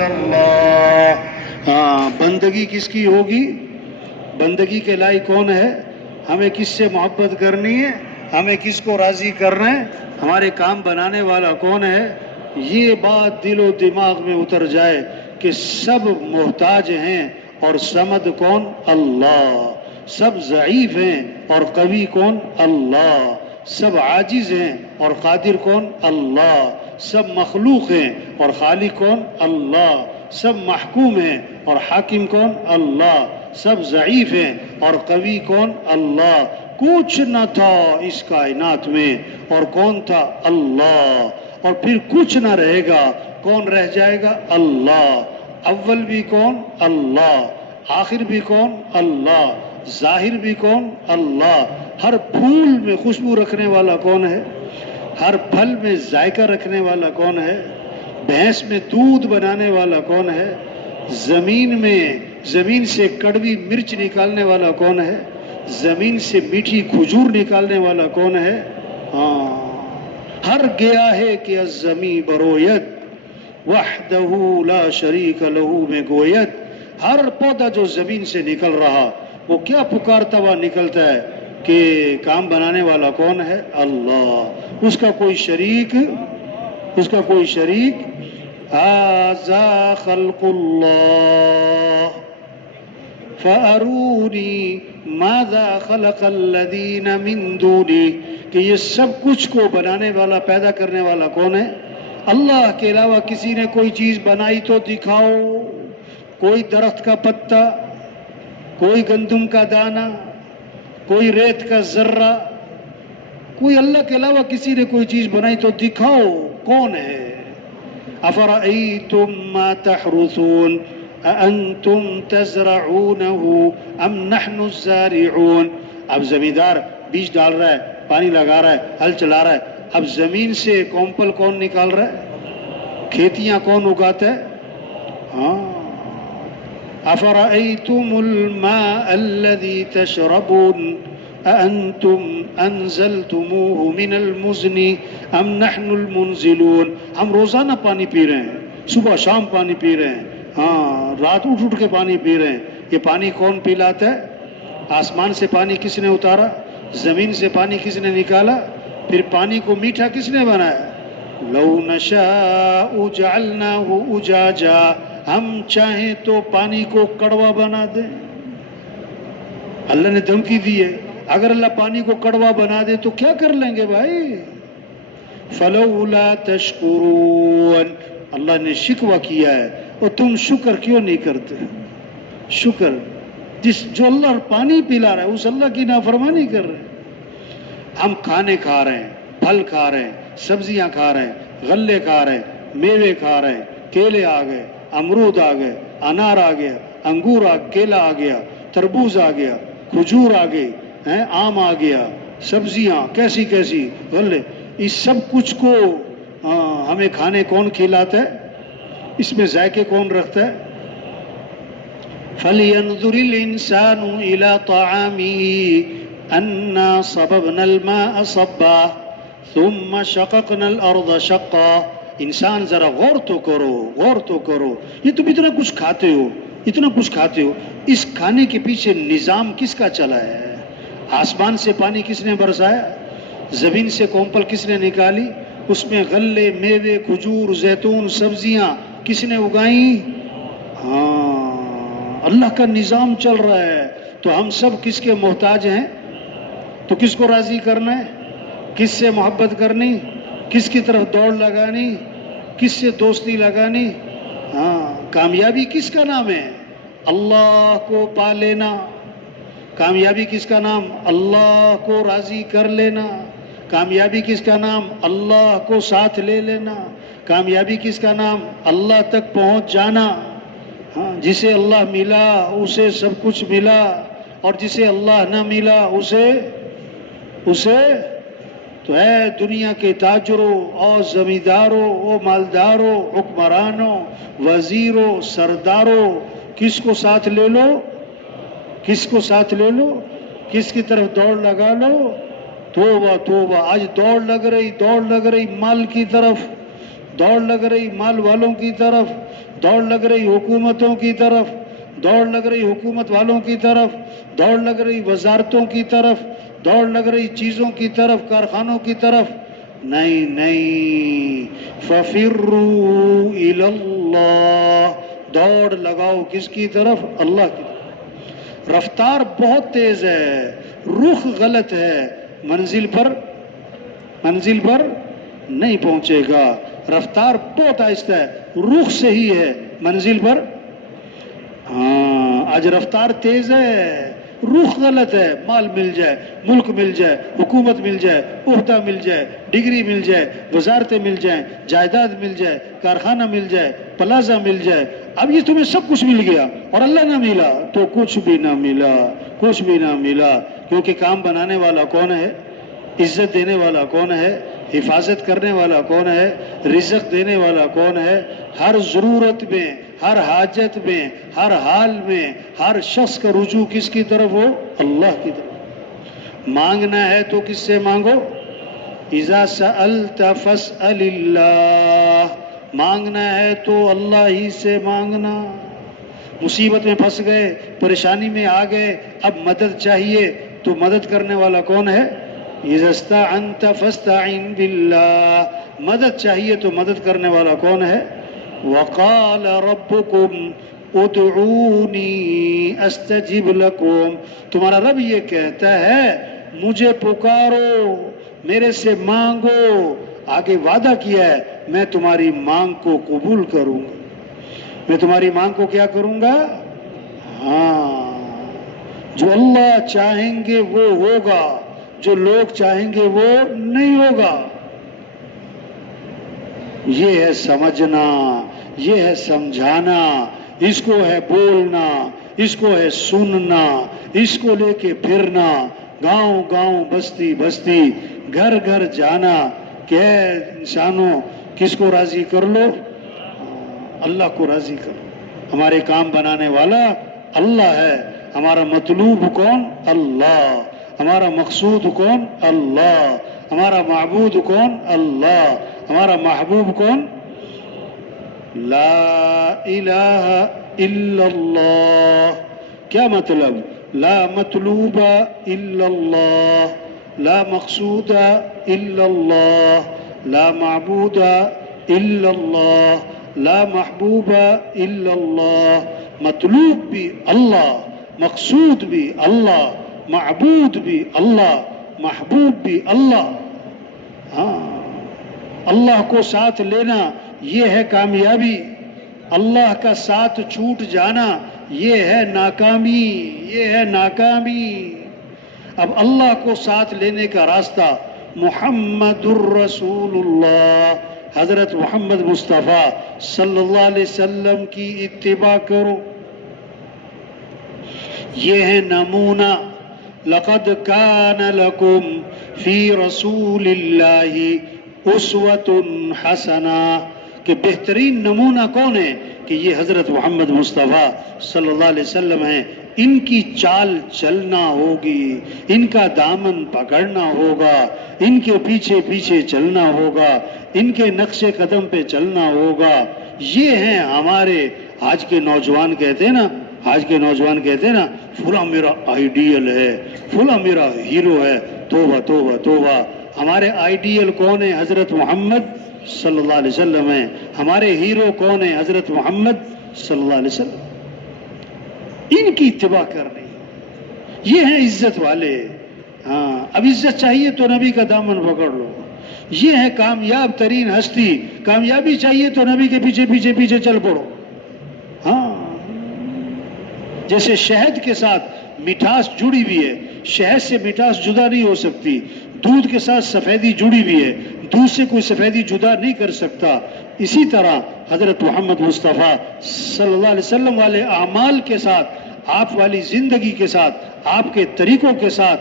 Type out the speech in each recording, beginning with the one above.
إلا الله. بندگی کس کی ہوگی؟ بندگی کے لائق کون ہے؟ ہمیں کس سے محبت کرنی ہے؟ ہمیں کس کو راضی کرنا ہے؟ ہمارے کام بنانے والا کون ہے؟ یہ بات دل و دماغ میں اتر جائے کہ سب محتاج ہیں اور صمد کون؟ اللہ. سب ضعیف ہیں اور قوی کون؟ اللہ. سب عاجز ہیں اور قادر کون؟ اللہ. سب مخلوق ہیں اور خالق کون؟ اللہ. سب محکوم ہیں اور حاکم کون؟ اللہ. سب ضعیف ہیں اور قوی کون؟ اللہ. کچھ نہ تھا اس کائنات میں اور کون تھا؟ اللہ. اور پھر کچھ نہ رہے گا، کون رہ جائے گا؟ اللہ. اول بھی کون؟ اللہ. آخر بھی کون؟ اللہ. ظاہر بھی کون؟ اللہ. ہر پھول میں خوشبو رکھنے والا کون ہے؟ ہر پھل میں ذائقہ رکھنے والا کون ہے؟ بھینس میں دودھ بنانے والا کون ہے؟ زمین سے کڑوی مرچ نکالنے والا کون ہے؟ زمین سے میٹھی کھجور نکالنے والا کون ہے؟ ہر گیا ہے کہ الزمی برویت وحدہ لا شریک لہو میں گویت. ہر پودا جو زمین سے نکل رہا وہ کیا پکارتا ہوا نکلتا ہے کہ کام بنانے والا کون ہے؟ اللہ. اس کا کوئی شریک. ھذا خلق اللہ فارونی ماذا خلق الذین من دونی. کہ یہ سب کچھ کو بنانے والا، پیدا کرنے والا کون ہے؟ اللہ کے علاوہ کسی نے کوئی چیز بنائی تو دکھاؤ. کوئی درخت کا پتا، کوئی گندم کا دانہ، کوئی ریت کا ذرہ، کوئی اللہ کے علاوہ کسی نے کوئی چیز بنائی تو دکھاؤ. کون ہے؟ افرأیتم ما تحرثون اانتم تزرعونه ام نحن الزارعون. اب زمیندار بیج ڈال رہا ہے، پانی لگا رہا ہے، ہل چلا رہا ہے. اب زمین سے کومپل کون نکال رہا ہے؟ کھیتیاں کون اگاتا ہے؟ افرأیتم الماء الذی تشربون اانتم انزلتموه من المزن ام نحن المنزلون. ہم روزانہ پانی پی رہے ہیں، صبح شام پانی پی رہے ہیں، رات اٹھ کے پانی پی رہے ہیں. یہ پانی کون پلاتا ہے؟ آسمان سے پانی کس نے اتارا؟ زمین سے پانی کس نے نکالا؟ پھر پانی کو میٹھا کس نے بنایا؟ لو نشاء جعلناہ اجاجا. ہم چاہیں تو پانی کو کڑوا بنا دیں. اللہ نے دھمکی دی ہے، اگر اللہ پانی کو کڑوا بنا دے تو کیا کر لیں گے بھائی؟ فلولا تشکرون. اللہ نے شکوہ کیا ہے اور تم شکر کیوں نہیں کرتے؟ شکر جو اللہ پانی پلا رہا ہے اس اللہ کی نافرمانی کر رہے ہیں. ہم کھانے کھا رہے ہیں، پھل کھا رہے ہیں، سبزیاں کھا رہے ہیں، غلے کھا رہے ہیں، میوے کھا رہے ہیں. کیلے آ گئے، امرود آ گئے، انار آ گیا، انگور کیلا آ گیا، تربوز آ گیا، کھجور آ گئی، آم آ گیا، سبزیاں کیسی کیسی، غلے. اس سب کچھ کو ہمیں کھانے کون کھلاتا ہے؟ اس میں ذائقے کون رکھتا ہے؟ فَلْيَنْظُرِ الْإِنسَانُ إِلَىٰ طَعَامِهِ أَنَّا صَبَبْنَا الْمَاءَ صَبًّا ثُمَّ شَقَقْنَا الْأَرْضَ شَقًّا. انسان ذرا غور تو کرو. یہ تم اتنا کچھ کھاتے ہو، اس کھانے کے پیچھے نظام کس کا چلا ہے؟ آسمان سے پانی کس نے برسایا؟ زمین سے کومپل کس نے نکالی؟ اس میں غلے، میوے، کھجور، زیتون، سبزیاں کس نے اگائیں؟ اللہ کا نظام چل رہا ہے. تو ہم سب کس کے محتاج ہیں؟ تو کس کو راضی کرنا ہے؟ کس سے محبت کرنی؟ کس کی طرف دوڑ لگانی؟ کس سے دوستی لگانی؟ کامیابی کس کا نام ہے؟ اللہ کو پا لینا. کامیابی کس کا نام؟ اللہ کو راضی کر لینا. کامیابی کس کا نام؟ اللہ کو ساتھ لے لینا. کامیابی کس کا نام؟ اللہ تک پہنچ جانا. جسے اللہ ملا اسے سب کچھ ملا، اور جسے اللہ نہ ملا اسے تو اے دنیا کے تاجروں اور زمینداروں اور مالداروں، حکمرانوں، وزیروں، سرداروں، کس کو ساتھ لے لو؟ کس کی طرف دوڑ لگا لو؟ توبہ. آج دوڑ لگ رہی مال کی طرف، دوڑ لگ رہی مال والوں کی طرف، دوڑ لگ رہی حکومتوں کی طرف، دوڑ لگ رہی حکومت والوں کی طرف، دوڑ لگ رہی وزارتوں کی طرف، دوڑ لگ رہی چیزوں کی طرف، کارخانوں کی طرف. نہیں نہیں، فَفِرُّوا إِلَى اللَّهِ، دوڑ لگاؤ کس کی طرف؟ اللہ کی طرف. رفتار بہت تیز ہے، رخ غلط ہے، منزل پر نہیں پہنچے گا. رفتار بہت آہستہ ہے، رخ صحیح ہے، منزل پر. ہاں آج رفتار تیز ہے، رخ غلط ہے. مال مل جائے، ملک مل جائے، حکومت مل جائے، عہدہ مل جائے، ڈگری مل جائے، وزارتیں مل جائیں، جائیداد مل جائے، کارخانہ مل جائے، پلازہ مل جائے. اب یہ تمہیں سب کچھ مل گیا اور اللہ نہ ملا تو کچھ بھی نہ ملا، کچھ بھی نہ ملا. کیونکہ کام بنانے والا کون ہے؟ عزت دینے والا کون ہے؟ حفاظت کرنے والا کون ہے؟ رزق دینے والا کون ہے؟ ہر ضرورت میں، ہر حاجت میں، ہر حال میں ہر شخص کا رجوع کس کی طرف ہو؟ اللہ کی طرف. مانگنا ہے تو کس سے مانگو؟ اذا سألت فاسأل اللہ، مانگنا ہے تو اللہ ہی سے مانگنا. مصیبت میں پھنس گئے، پریشانی میں آ گئے، اب مدد چاہیے تو مدد کرنے والا کون ہے؟ اذا استعنت فاستعن باللہ، مدد چاہیے تو مدد کرنے والا کون ہے؟ وقال ربکم ادعونی استجب لکم، تمہارا رب یہ کہتا ہے مجھے پکارو، میرے سے مانگو. آگے وعدہ کیا ہے میں تمہاری مانگ کو قبول کروں گا. میں تمہاری مانگ کو کیا کروں گا؟ ہاں، جو اللہ چاہیں گے وہ ہوگا، جو لوگ چاہیں گے وہ نہیں ہوگا. یہ ہے سمجھنا، یہ ہے سمجھانا، اس کو ہے بولنا، اس کو ہے سننا، اس کو لے کے پھرنا، گاؤں گاؤں بستی بستی گھر گھر جانا کہ اے انسانوں کس کو راضی کر لو؟ اللہ کو راضی کرو. ہمارے کام بنانے والا اللہ ہے. ہمارا مطلوب کون؟ اللہ. ہمارا مقصود کون؟ اللہ. ہمارا معبود کون؟ اللہ. ہمارا محبوب کون؟ لا الہ الا اللہ. کیا مطلب؟ لا مطلوب الا اللہ، لا مقصود الا اللہ، لا معبود الا اللہ، لا محبوب الا اللہ. مطلوب بھی اللہ، مقصود بھی اللہ، معبود بھی اللہ، محبوب بھی اللہ. ہاں، اللہ کو ساتھ لینا یہ ہے کامیابی، اللہ کا ساتھ چھوٹ جانا یہ ہے ناکامی، یہ ہے ناکامی. اب اللہ کو ساتھ لینے کا راستہ محمد الرسول اللہ، حضرت محمد مصطفیٰ صلی اللہ علیہ وسلم کی اتباع کرو. یہ ہے نمونہ. لقد کان لکم فی رسول اللہ اسوۃ حسنہ، کہ بہترین نمونہ کون ہے؟ کہ یہ حضرت محمد مصطفیٰ صلی اللہ علیہ وسلم ہیں. ان کی چال چلنا ہوگی، ان کا دامن پکڑنا ہوگا، ان کے پیچھے پیچھے چلنا ہوگا، ان کے نقش قدم پہ چلنا ہوگا. یہ ہیں ہمارے آج کے نوجوان کہتے ہیں نا، آج کے نوجوان کہتے ہیں نا فلاں میرا آئیڈیل ہے، فلاں میرا ہیرو ہے. توبہ توبہ توبہ. ہمارے آئیڈیل کون ہے؟ حضرت محمد صلی اللہ علیہ وسلم ہیں. ہمارے ہیرو کون ہے؟ حضرت محمد صلی اللہ علیہ وسلم. ان کی اتباع کرنی، یہ ہیں عزت والے. ہاں، اب عزت چاہیے تو نبی کا دامن پکڑ لو. یہ ہے کامیاب ترین ہستی. کامیابی چاہیے تو نبی کے پیچھے پیچھے پیچھے چل پڑو. ہاں، جیسے شہد کے ساتھ مٹھاس جڑی ہوئی ہے، شہد سے مٹھاس جدا نہیں ہو سکتی. دودھ کے ساتھ سفیدی جڑی ہوئی ہے، دودھ سے کوئی سفیدی جدا نہیں کر سکتا. اسی طرح حضرت محمد مصطفیٰ صلی اللہ علیہ وسلم والے اعمال کے ساتھ، آپ والی زندگی کے ساتھ، آپ کے طریقوں کے ساتھ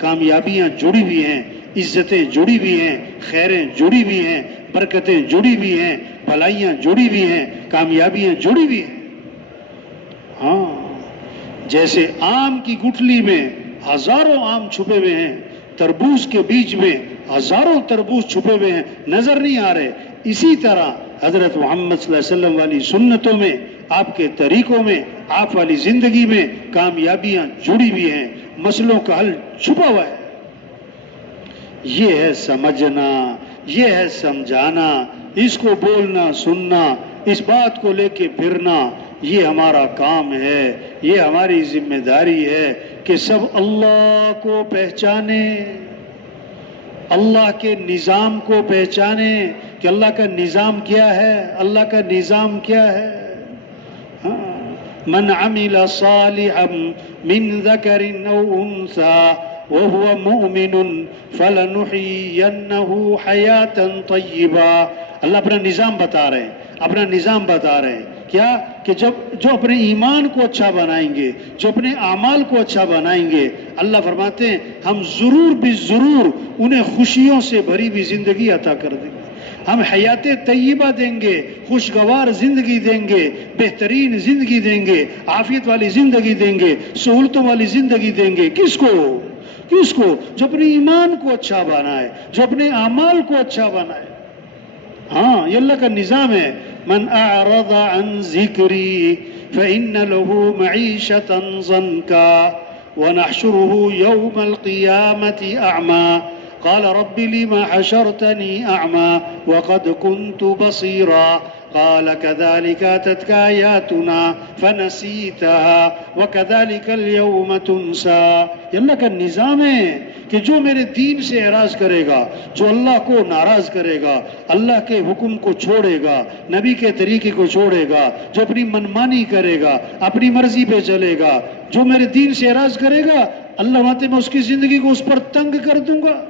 کامیابیاں جڑی ہوئی ہیں، عزتیں جڑی ہوئی ہیں، خیریں جڑی ہوئی ہیں، برکتیں جڑی ہوئی ہیں، بھلائیاں جڑی ہوئی ہیں، کامیابیاں جڑی ہوئی ہیں. ہاں، جیسے آم کی گٹھلی میں ہزاروں آم چھپے ہوئے ہیں، تربوز کے بیچ میں ہزاروں تربوز چھپے ہوئے ہیں، نظر نہیں آ رہے. اسی طرح حضرت محمد صلی اللہ علیہ وسلم والی سنتوں میں، آپ کے طریقوں میں، آپ والی زندگی میں کامیابیاں جڑی ہوئی ہیں، مسئلوں کا حل چھپا ہوا ہے۔ یہ ہے سمجھنا، یہ ہے سمجھانا، اس کو بولنا سننا، اس بات کو لے کے پھرنا، یہ ہمارا کام ہے، یہ ہماری ذمہ داری ہے کہ سب اللہ کو پہچانے، اللہ کے نظام کو پہچانے کہ اللہ کا نظام کیا ہے، اللہ کا نظام کیا ہے۔ من عمل صالحا من ذکر او انثى وهو مؤمن فلنحيينه حیاتا طیبا۔ اللہ اپنا نظام بتا رہے ہیں، اپنا نظام بتا رہے ہیں کیا کہ جو اپنے ایمان کو اچھا بنائیں گے، جو اپنے اعمال کو اچھا بنائیں گے، اللہ فرماتے ہیں ہم ضرور بھی ضرور انہیں خوشیوں سے بھری ہوئی زندگی عطا کر دیں گے، ہم حیات طیبہ دیں گے، خوشگوار زندگی دیں گے، بہترین زندگی دیں گے، عافیت والی زندگی دیں گے، سہولتوں والی زندگی دیں گے۔ کس کو؟ کس کو؟ جو اپنے ایمان کو اچھا بنائے، جو اپنے اعمال کو اچھا بنائے۔ ہاں، یہ اللہ کا نظام ہے۔ من اعرض عن ذکری فإن له معیشة ضنکا ونحشره يوم القیامة اعمى قال رب لما حشرتني اعمى وقد كنت بصيرا قال كذلك أتتك آياتنا فنسيتها وكذلك اليوم تنسى۔ یہ اللہ کا نظام ہے کہ جو میرے دین سے اعراض کرے گا، جو اللہ کو ناراض کرے گا، اللہ کے حکم کو چھوڑے گا، نبی کے طریقے کو چھوڑے گا، جو اپنی منمانی کرے گا، اپنی مرضی پہ چلے گا، جو میرے دین سے اعراض کرے گا، اللہ ماتے میں اس کی زندگی کو اس پر تنگ کر دوں گا۔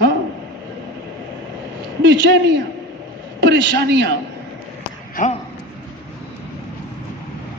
ہاں، بے چینیاں، پریشانیاں، ہاں